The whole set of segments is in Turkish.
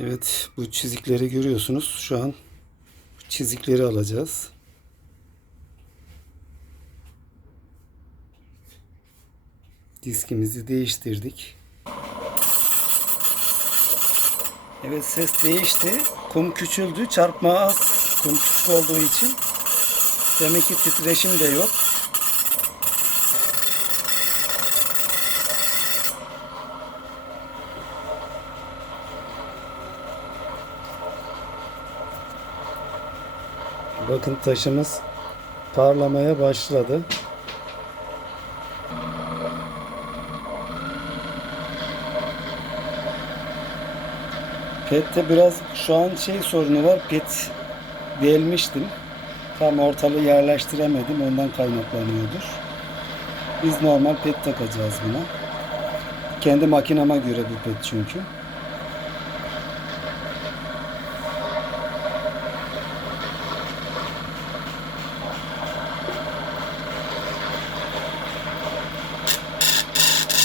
Evet bu çizikleri görüyorsunuz. Şu an çizikleri alacağız. Diskimizi değiştirdik. Evet ses değişti. Kum küçüldü. Çarpma az. Kum küçük olduğu için. Demek ki titreşim de yok. Bakın taşımız parlamaya başladı. Pet'te biraz şu an şey sorunu var. Pet delmiştim. Tam ortalığı yerleştiremedim. Ondan kaynaklanıyordur. Biz normal pet takacağız buna. Kendi makinama göre bu pet çünkü.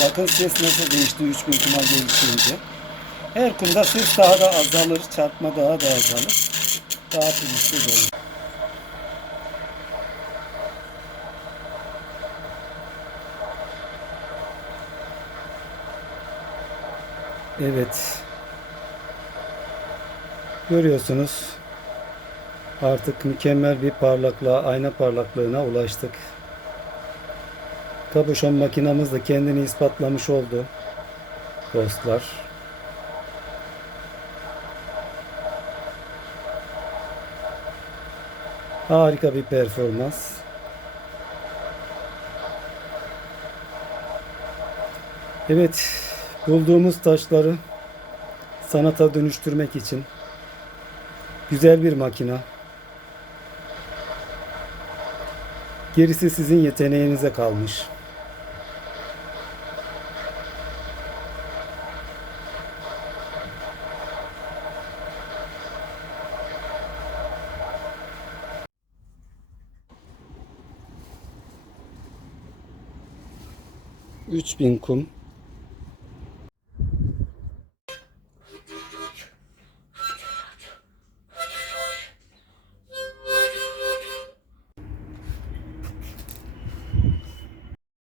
Bakın ses nasıl değişti 3000 kuma gelişince. Her kumda ses daha da azalır, çarpma daha da azalır. Daha pürüzsüz olur. Evet. Görüyorsunuz. Artık mükemmel bir parlaklığa, ayna parlaklığına ulaştık. Kabuşon makinamız da kendini ispatlamış oldu. Dostlar. Harika bir performans. Evet, bulduğumuz taşları sanata dönüştürmek için güzel bir makina. Gerisi sizin yeteneğinize kalmış. Üç bin kum